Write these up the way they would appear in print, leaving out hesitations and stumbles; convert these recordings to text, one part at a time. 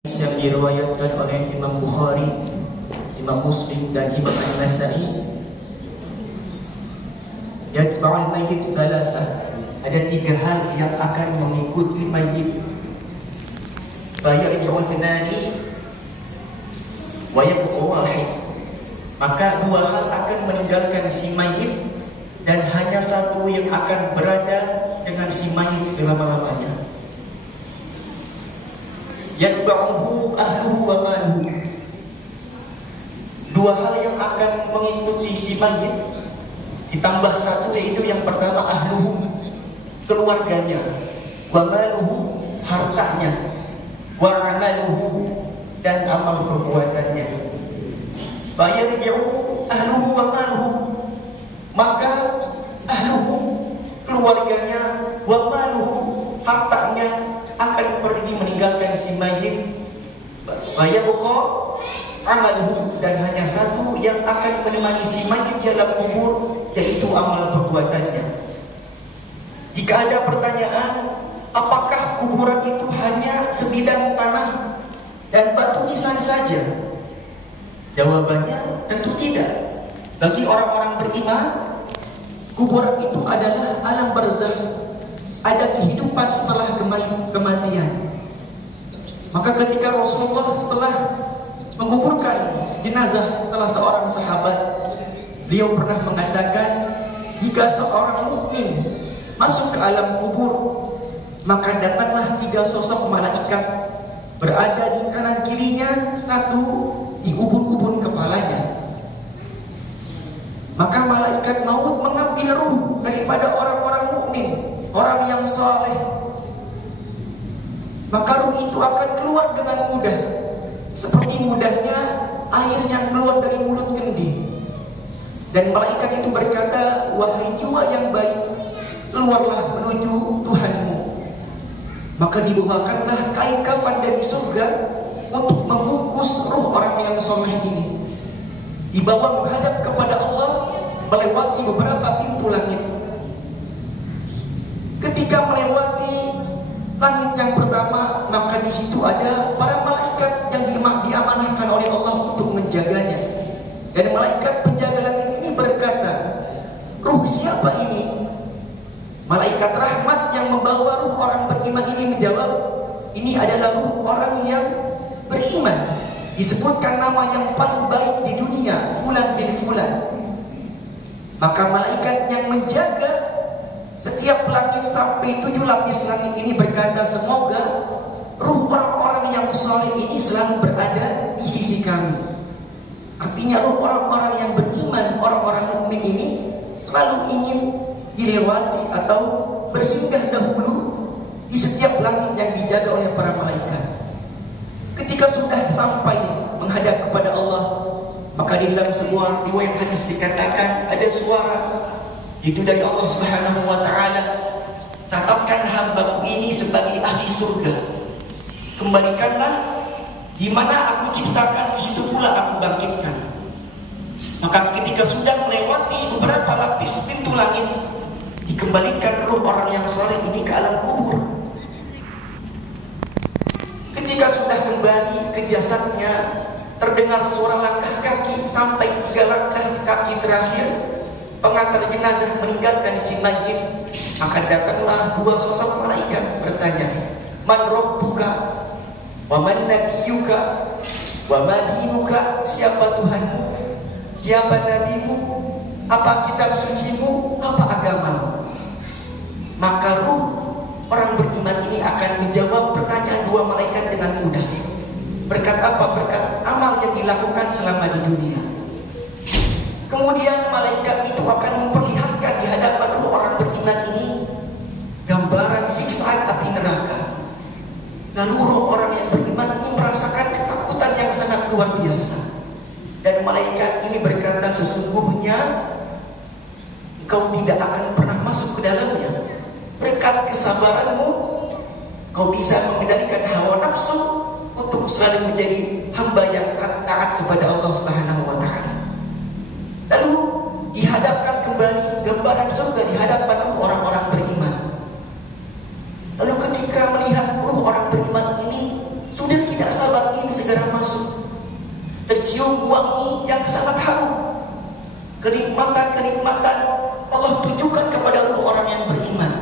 Yang diriwayatkan oleh Imam Bukhari, Imam Muslim dan Imam An-Nasa'i, yatba'ul mayyit thalathah, ada 3 hal yang akan mengikuti mayit. Fayarji'u thnani wa yabqa wahid, maka 2 hal akan meninggalkan si mayit dan hanya 1 yang akan berada dengan si mayit selama-lamanya. Yatba'uhu ahluhu wa maluhu, 2 hal yang akan mengikuti si mayit, ditambah 1 yaitu yang pertama ahluhu, keluarganya, wa maluhu, hartanya, wa amaluhu, dan amal perbuatannya. Fayarji'u ahluhu wa maluhu, maka ahluhu, keluarganya, wa maluhu, hartanya akan pergi meninggalkan si mayit. Fayabqa amaluhu, dan hanya 1 yang akan menemani si mayit dalam kubur, yaitu amal perbuatannya. Jika ada pertanyaan, apakah kuburan itu hanya sebidang tanah dan batu nisan saja? Jawabannya tentu tidak. Bagi orang-orang beriman, kuburan itu adalah alam barzakh, ada kehidupan setelah kematian. Maka ketika Rasulullah setelah menguburkan jenazah salah seorang sahabat, beliau pernah mengatakan, jika seorang mukmin masuk ke alam kubur, maka datanglah 3 sosok malaikat, berada di kanan kirinya, 1 di ubun-ubun kepalanya. Maka malaikat maut mengambil ruh daripada orang-orang mukmin, orang yang saleh. Maka ruh itu akan keluar dengan mudah, seperti mudahnya air yang keluar dari mulut kendi. Dan malaikat itu berkata, wahai jiwa yang baik, keluarlah menuju Tuhanmu. Maka dibawakanlah kain kafan dari surga untuk membungkus ruh orang yang saleh ini. Dibawa menghadap kepada Allah, melewati beberapa pintu langit. Ketika melewati langit yang pertama, maka di situ ada para malaikat yang diamanahkan oleh Allah untuk menjaganya. Dan malaikat penjaga langit ini berkata, ruh siapa ini? Malaikat rahmat yang membawa ruh orang beriman ini menjawab, ini adalah ruh orang yang beriman. Disebutkan nama yang paling baik di dunia, Fulan bin Fulan. Maka malaikat yang menjaga setiap langit sampai 7 lapis langit ini berkata, semoga ruh orang-orang yang saleh ini selalu berada di sisi kami. Artinya ruh orang-orang yang beriman, orang-orang mukmin ini selalu ingin dilewati atau bersinggah dahulu di setiap langit yang dijaga oleh para malaikat. Ketika sudah sampai menghadap kepada Allah, maka di dalam sebuah riwayat hadis dikatakan ada suara, itu dari Allah Subhanahu wa taala, catatkan hambaku ini sebagai ahli surga. Kembalikanlah di mana aku ciptakan, di situ pula aku bangkitkan. Maka ketika sudah melewati beberapa lapis pintu langit, dikembalikan ruh orang yang saleh ini ke alam kubur. Ketika sudah kembali ke jasadnya, terdengar suara langkah kaki sampai 3 langkah kaki terakhir. Pengantar jenazah meninggalkan si mayit. Maka datanglah 2 sosok malaikat bertanya, man rabbuka wa man nabiyyuka wa ma dinuka, siapa Tuhanmu, siapa nabimu, apa kitab sucimu, apa agamamu? Maka ruh orang beriman ini akan menjawab pertanyaan 2 malaikat dengan mudah. Berkat apa? Berkat amal yang dilakukan selama di dunia. Kemudian malaikat itu akan memperlihatkan di hadapan ruh orang beriman ini gambaran siksaan api neraka. Lalu ruh orang yang beriman ini merasakan ketakutan yang sangat luar biasa. Dan malaikat ini berkata, sesungguhnya engkau tidak akan pernah masuk ke dalamnya. Berkat kesabaranmu, kau bisa mengendalikan hawa nafsu untuk selalu menjadi hamba yang taat kepada Allah Subhanahu wa taala. Lalu dihadapkan kembali gambaran surga di hadapan orang-orang beriman. Lalu ketika melihat ruh orang beriman ini sudah tidak sabar ingin segera masuk. Tercium wangi yang sangat harum. Kenikmatan-kenikmatan Allah tunjukkan kepada orang yang beriman.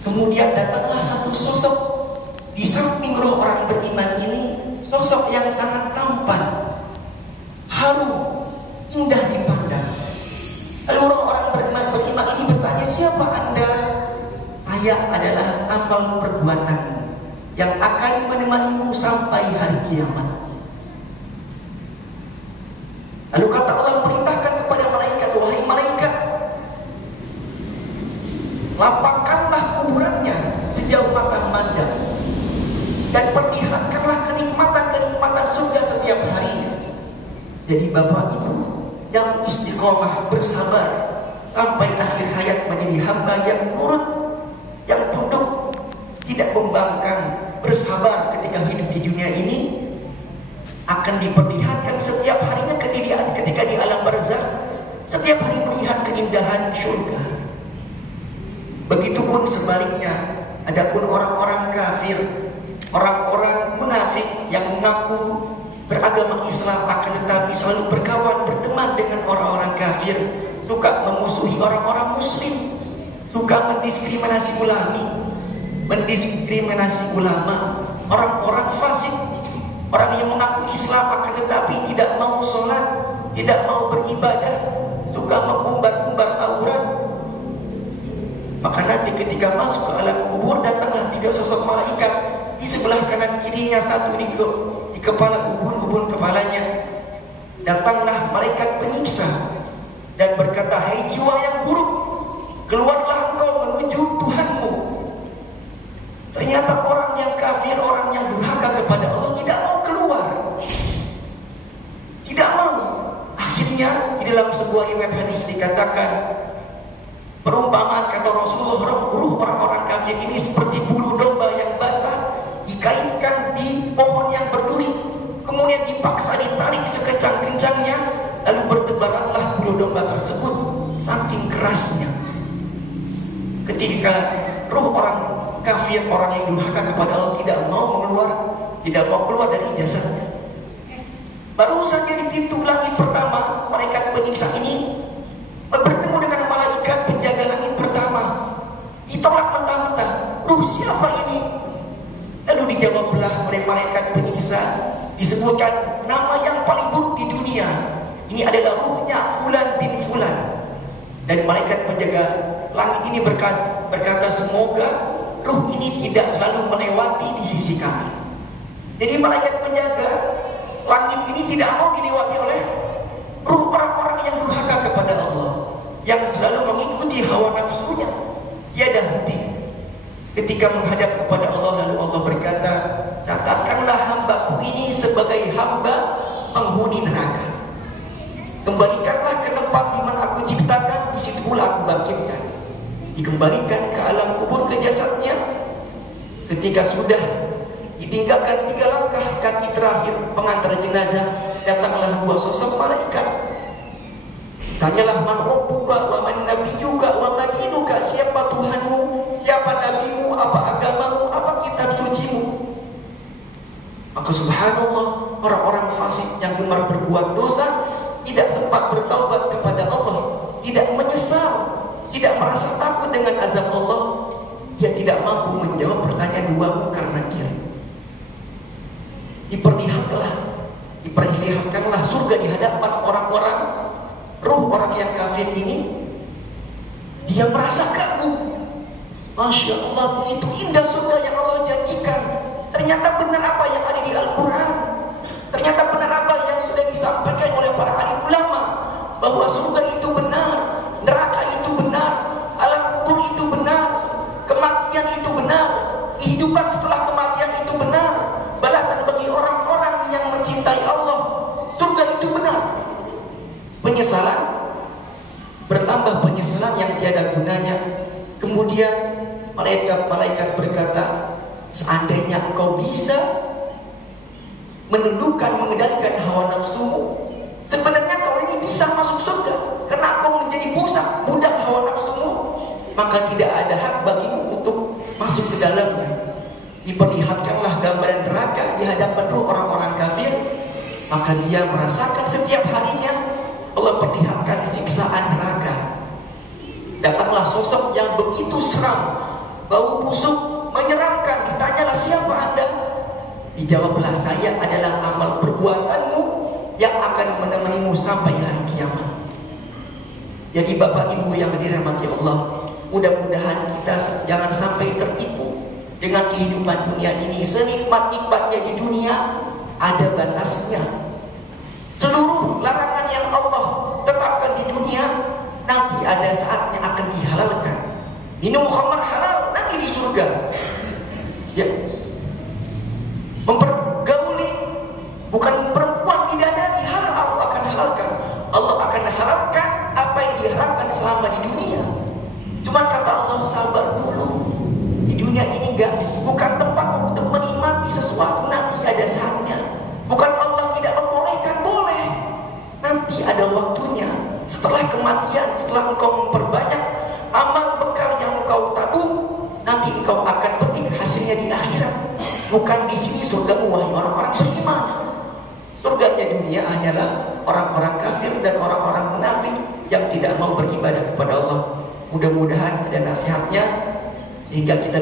Kemudian datanglah satu sosok di samping roh orang beriman ini, sosok yang sangat tampan, harum, indah dipandang. Lalu roh orang beriman ini bertanya, siapa Anda? Saya adalah amal perbuatan yang akan menemanimu sampai hari kiamat. Lalu kata Allah perintahkan kepada malaikat, wahai malaikat, lapangkanlah kuburannya sejauh mata memandang, dan perlihatkanlah kenikmatan-kenikmatan surga setiap harinya. Jadi bapak ibu yang istiqomah bersabar sampai akhir hayat menjadi hamba yang nurut, yang tunduk, tidak membangkang, bersabar ketika hidup di dunia ini, akan diperlihatkan setiap harinya ketika di alam barzakh, setiap hari melihat keindahan surga. Begitupun sebaliknya, adapun orang-orang kafir, orang-orang munafik yang mengaku beragama Islam akan tetapi selalu berkawan berteman dengan orang-orang kafir, suka memusuhi orang-orang muslim, suka mendiskriminasi ulama, orang-orang fasik, orang yang mengaku Islam akan tetapi tidak mau sholat, tidak mau beribadah, suka mengumbar-umbar aurat. Maka nanti ketika masuk ke alam kubur, datanglah 3 sosok malaikat di sebelah kanan kirinya, satu di kepala ubun kepalanya. Datanglah malaikat penyiksa dan berkata, hai jiwa yang buruk, keluarlah engkau menuju Tuhanmu. Ternyata orang yang kafir, orang yang durhaka kepada Allah tidak mau keluar, tidak mau. Akhirnya di dalam sebuah riwayat hadis dikatakan, perumpamaan kata Rasulullah, ruh orang-orang kafir ini seperti bulu domba yang basah dikaitkan di pohon yang berduri, kemudian dipaksa ditarik sekencang-kencangnya, lalu bertebaranlah bulu domba tersebut saking kerasnya. Ketika ruh orang kafir, orang yang durhaka kepada Allah tidak mau keluar dari jasadnya. Baru saja di pintu langit pertama, malaikat penyiksa ini bertemu dengan malaikat penjaga langit pertama. Ditolak mentah-mentah, ruh siapa ini? Lalu dijawablah oleh malaikat penyiksa, disebutkan nama yang paling buruk di dunia. Ini adalah ruhnya Fulan bin Fulan. Dan malaikat penjaga langit ini berkata, semoga ruh ini tidak selalu melewati di sisi kami. Jadi malaikat penjaga langit ini tidak mau dilewati oleh ruh orang-orang yang durhaka kepada Allah, yang selalu mengikuti hawa nafsunya, tiada henti. Ketika menghadap kepada Allah, lalu Allah berkata, catatkanlah hambaku ini sebagai hamba penghuni neraka. Kembalikanlah ke tempat di mana aku ciptakan, di situ pula aku bangkitkan. Dikembalikan ke alam kubur, ke jasadnya. Ketika sudah ditinggalkan 3 langkah kaki terakhir pengantar jenazah, datanglah 2 sosok malaikat. Tanyalah, man rabbuka wa man nabiyyuka wa ma dinuka, siapa Tuhanmu, siapa nabimu, apa agamamu, apa kitab sucimu. Maka subhanallah, orang-orang fasik yang gemar berbuat dosa tidak sempat bertaubat kepada Allah, tidak menyesal, tidak merasa takut dengan azab Allah. Dia tidak mampu menjawab pertanyaan 2 munkar nakir. Diperlihatkanlah surga di hadapan orang-orang, ruh orang yang kafir ini. Dia merasa kagum, Masya Allah, begitu indah surga yang Allah janjikan. Ternyata benar apa yang ada di Al-Quran, ternyata benar apa yang sudah disampaikan oleh para alim ulama, bahwa surga itu benar, neraka itu benar, alam kubur itu benar, kematian itu benar, kehidupan setelah kematian itu benar, balasan bagi orang-orang yang mencintai Allah, surga itu benar. Penyesalan bertambah penyesalan yang tiada gunanya. Kemudian malaikat berkata, seandainya engkau bisa mengendalikan hawa nafsumu, sebenarnya kau ini bisa masuk surga. Karena kau menjadi budak hawa nafsumu, maka tidak ada hak bagimu untuk masuk ke dalamnya. Diperlihatkanlah gambaran maka dia merasakan setiap harinya Allah perlihatkan siksaan neraka. Datanglah sosok yang begitu seram, bau busuk, menyeramkan. Ditanyalah, siapa Anda? Dijawablah, saya adalah amal perbuatanmu yang akan menemanimu sampai hari kiamat. Jadi Bapak Ibu yang dirahmati Allah, mudah-mudahan kita jangan sampai tertipu dengan kehidupan dunia ini. Senikmat-nikmatnya di dunia, ada batasnya. Seluruh larangan yang Allah tetapkan di dunia nanti ada saatnya akan dihalalkan. Minum khamar halal nanti di surga. Ya. Mempergauli bukan perempuan bidadari halal, Allah akan halalkan. Allah akan haramkan apa yang diharamkan selama di dunia. Cuma kata Allah, sabar dulu. Di dunia ini bukan tempat untuk menikmati sesuatu, nanti ada saatnya. Bukan Allah tidak membolehkan, boleh. Nanti ada waktunya. Setelah kematian, setelah engkau memperbanyak amal bekal yang engkau tabung, nanti engkau akan petik hasilnya di akhirat. Bukan di sini surgamu, wahai orang-orang beriman. Surganya dunia hanyalah orang-orang kafir dan orang-orang munafik yang tidak mau beribadah kepada Allah. Mudah-mudahan ada nasihatnya sehingga kita